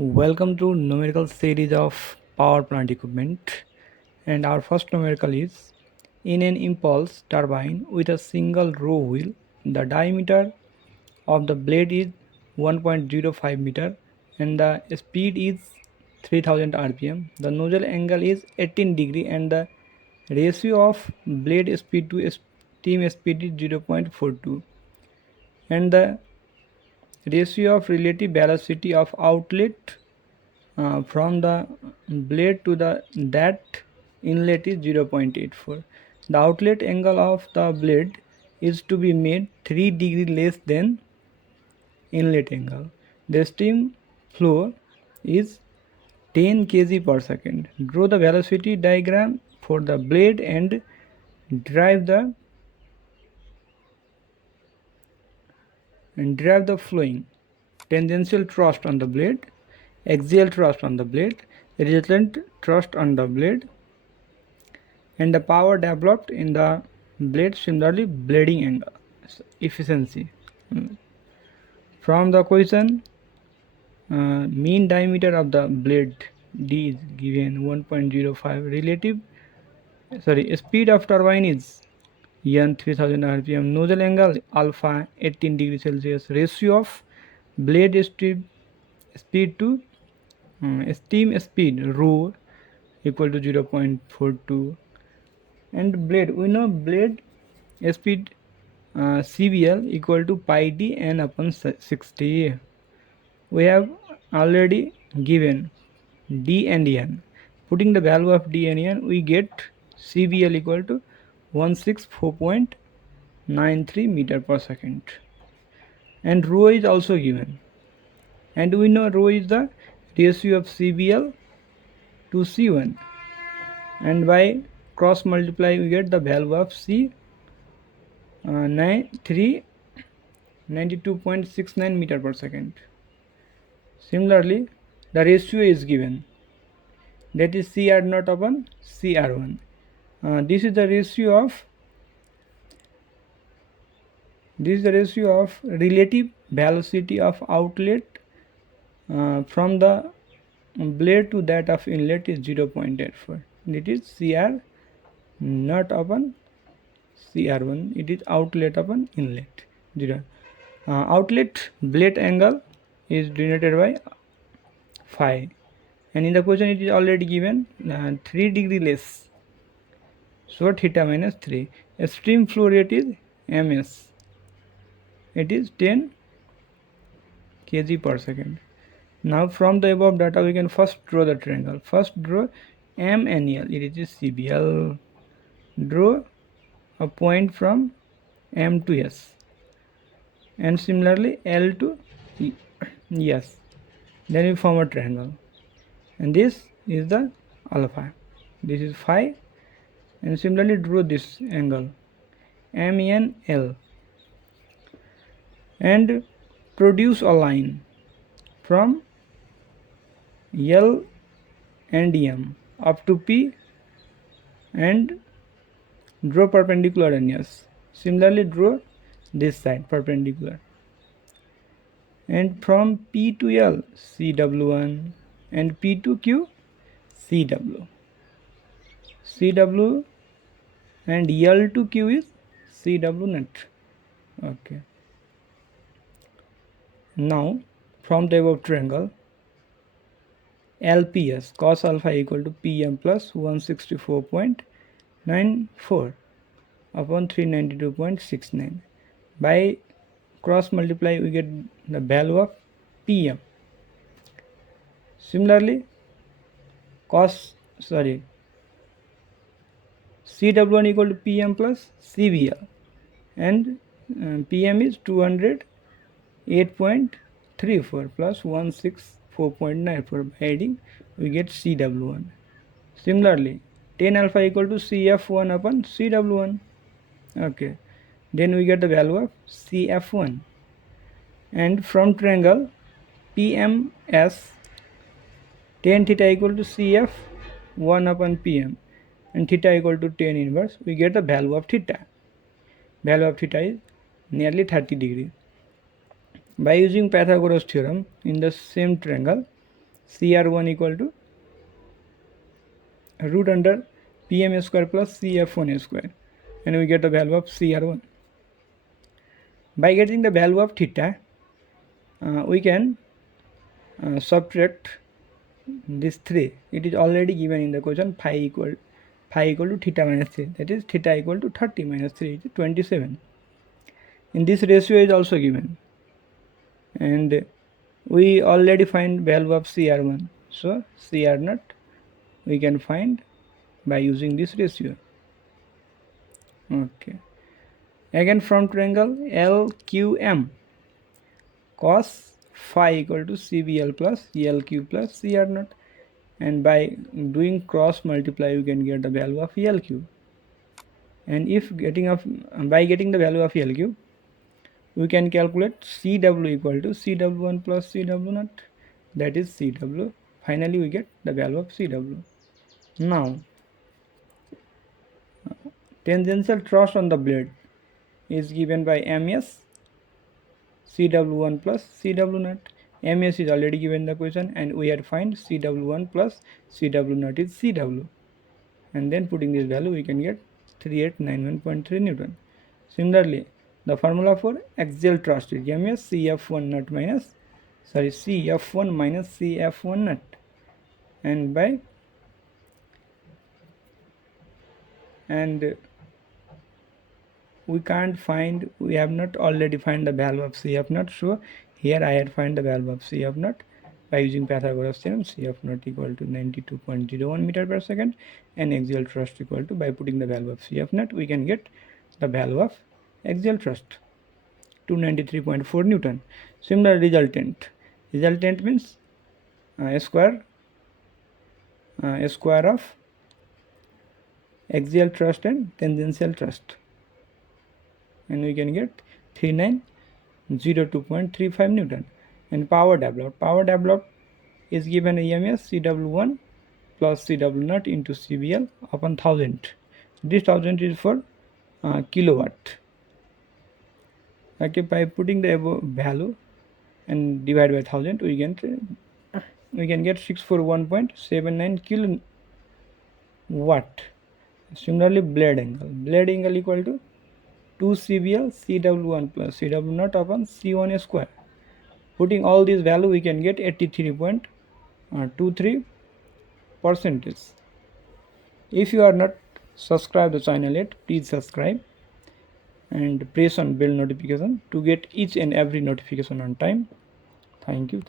Welcome to numerical series of power plant equipment, and our first numerical is in an impulse turbine with a single row wheel. The diameter of the blade is 1.05 meter and the speed is 3000 rpm. The nozzle angle is 18 degree and the ratio of blade speed to steam speed is 0.42 and the ratio of relative velocity of outlet from the blade to the that inlet is 0.84. The outlet angle of the blade is to be made 3 degree less than inlet angle. The steam flow is 10 kg per second. Draw the velocity diagram for the blade and derive the flowing tangential thrust on the blade, axial thrust on the blade, resultant thrust on the blade, and the power developed in the blade. Similarly, blading angle efficiency. From the question, mean diameter of the blade D is given 1.05. Speed of turbine is n 3000 rpm. Nozzle angle alpha 18 degrees Celsius. Ratio of blade speed to steam speed rho equal to 0.42. And blade, we know blade speed CBL equal to pi d n upon 60. We have already given d and n. Putting the value of d and n, we get CBL equal to 164.93 meter per second. And rho is also given. And we know rho is the ratio of CBL to C1. And by cross multiply, we get the value of C 92.69 meter per second. Similarly, the ratio is given, that is CR naught upon CR1. This is the ratio of relative velocity of outlet from the blade to that of inlet is 0.84. It is CR naught upon CR1. It is outlet upon inlet. Outlet blade angle is denoted by phi, and in the question it is already given 3 degree less, so theta minus 3. Stream flow rate is ms, it is 10 kg per second. Now from the above data we can first draw the triangle. First draw M and L, it is CBL. Draw a point from M to S, and similarly L to S. Then we form a triangle, and this is the alpha, this is phi, and similarly draw this angle MENL and produce a line from L and M up to P and draw perpendicular in S. Similarly draw this side perpendicular, and from P to L CW1 and P to Q CW and L to Q is CW net. Okay. Now from the above triangle, LPS cos alpha equal to PM plus 164.94 upon 392.69. By cross multiply we get the value of PM. Similarly CW1 equal to PM plus CBL, and PM is 208.34 plus 164.94. By adding we get CW1. Similarly 10 alpha equal to CF1 upon CW1. Okay, then we get the value of CF1, and from triangle PMS tan theta equal to CF1 upon PM and theta equal to tan inverse, we get the value of theta. Value of theta is nearly 30 degree. By using Pythagoras theorem in the same triangle, CR1 equal to root under PM square plus CF1 square, and we get the value of CR1. By getting the value of theta, we can subtract this 3. It is already given in the question. Phi equal to theta minus 3, that is theta equal to 30 minus 3 is 27. In this ratio is also given, and we already find value of CR1, so CR0 we can find by using this ratio. Okay, again from triangle LQM, cos phi equal to CBL plus LQ plus CR0, and by doing cross multiply you can get the value of LQ. And if by getting the value of LQ, we can calculate CW equal to CW1 plus CW0, that is CW. Finally we get the value of CW. Now tangential thrust on the blade is given by MS CW1 plus CW0. MS is already given in the question, and we had find CW1 plus CW0 is CW, and then putting this value we can get 3891.3 Newton. Similarly, the formula for axial thrust is MS CF1 nut minus CF1 minus CF1 nut, and we have not already find the value of CF0, so here I had find the value of CF0 by using Pythagoras theorem. CF0 equal to 92.01 meter per second, and axial thrust equal to, by putting the value of CF0 we can get the value of axial thrust, 293.4 Newton. Similar resultant means a square of axial thrust and tangential thrust, and we can get 3902.35 Newton. And power developed is given EMS CW1 plus CW0 into CBL upon 1000. This 1000 is for kilowatt. Okay, by putting the above value and divide by 1000, we can get 641.79 kilowatt. Similarly, blade angle equal to 2 CBL CW1 plus CW0 upon C1 square. Putting all these value we can get 83.23%. If you are not subscribed the channel yet, please subscribe and press on bell notification to get each and every notification on time. Thank you.